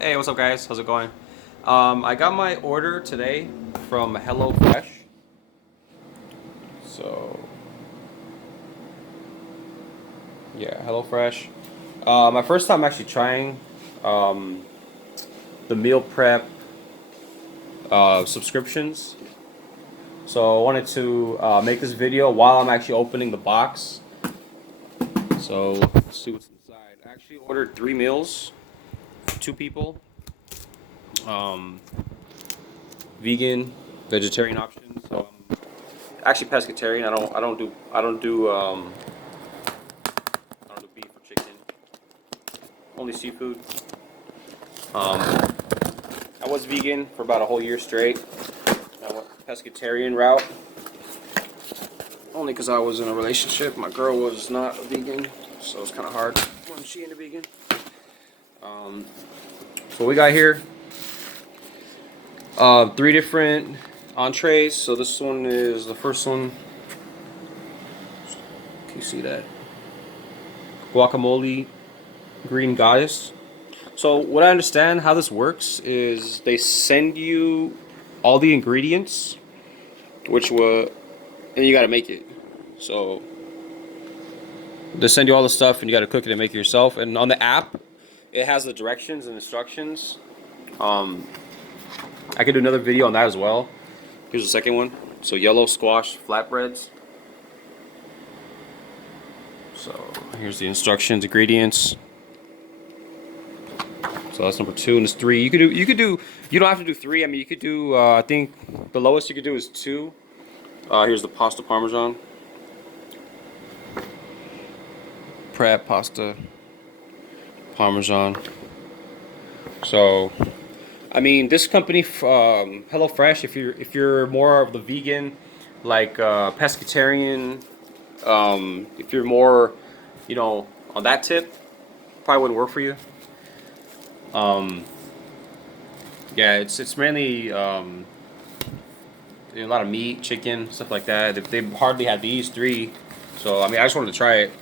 Hey, what's up, guys? How's it going? I got my order today from HelloFresh. So, yeah, HelloFresh. My first time actually trying um, the meal prep subscriptions. So I wanted to make this video while I'm actually opening the box. So let's see what's inside. I actually ordered 3 meals for 2 people. Um, Vegan, vegetarian options. So I'm actually pescatarian. I don't do beef or chicken. Only seafood. Um, I was vegan for about a whole year straight. I went pescatarian route. Only because I was in a relationship. My girl was not a vegan, so it's kind of hard when she ain't a vegan. Um, so we got here 3 different entrees. So this one is the first one. Can you see that? Guacamole green goddess. So what I understand how this works is they send you all the ingredients, and you got to make it. So they send you all the stuff, and you got to cook it and make it yourself. And on the app, it has the directions and instructions. Um, I could do another video on that as well. Here's the second one. So yellow squash flatbreads. So here's the instructions, ingredients. So that's number 2, and it's 3. You don't have to do 3. I mean, you could do. I think the lowest you could do is 2. Here's the pasta parmesan. Prep pasta parmesan. So, I mean, this company, HelloFresh, if you're more of the vegan, like pescatarian, if you're more, on that tip, probably wouldn't work for you. Um, yeah, it's mainly a lot of meat, chicken, stuff like that. They hardly had these 3, so I mean, I just wanted to try it.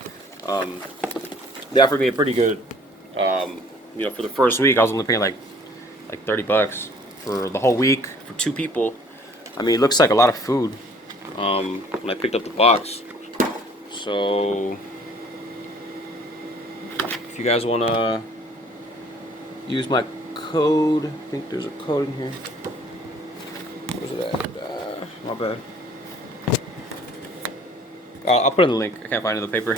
Um, they offered me a pretty good, for the first week. I was only paying like $30 for the whole week for 2 people. I mean, it looks like a lot of food when I picked up the box. So if you guys want to use my code, I think there's a code in here. Where's it at? My bad. I'll put in the link. I can't find it in the paper.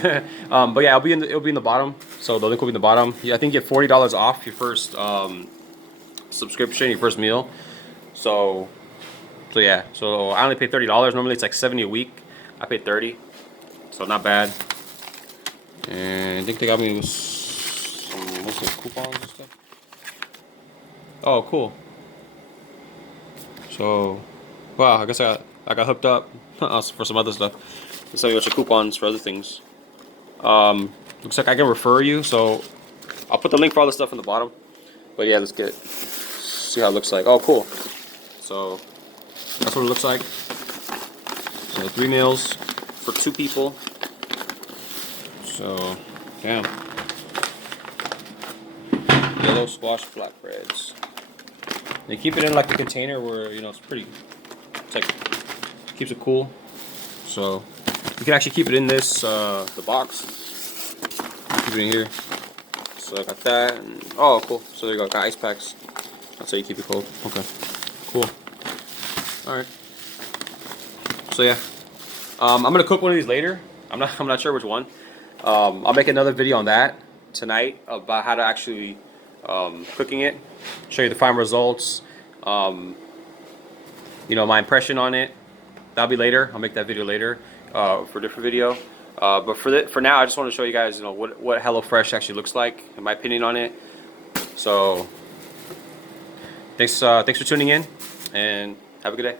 But yeah, it'll be in the bottom. So the link will be in the bottom. Yeah, I think you get $40 off your first subscription, your first meal. So yeah. So I only paid $30. Normally it's like 70 a week. I paid 30. So not bad. And I think they got me what's it, coupons and stuff. Oh, cool. So, wow. I guess I got hooked up for some other stuff. There's a bunch of coupons for other things. Looks like I can refer you, so I'll put the link for all the stuff in the bottom. But yeah, let's get it. See how it looks like. Oh, cool. So that's what it looks like. So 3 meals for 2 people. So, damn. Yellow squash flatbreads. They keep it in like a container where it's like keeps it cool. So you can actually keep it in this the box. Keep it in here. So I got that. Oh, cool. So there you go. Got ice packs. That's how you keep it cold. Okay. Cool. All right. So yeah, I'm gonna cook one of these later. I'm not sure which one. I'll make another video on that tonight about how to actually cooking it. Show you the final results. My impression on it. That'll be later. I'll make that video later for a different video. But for now, I just want to show you guys, what HelloFresh actually looks like, and my opinion on it. So, thanks for tuning in, and have a good day.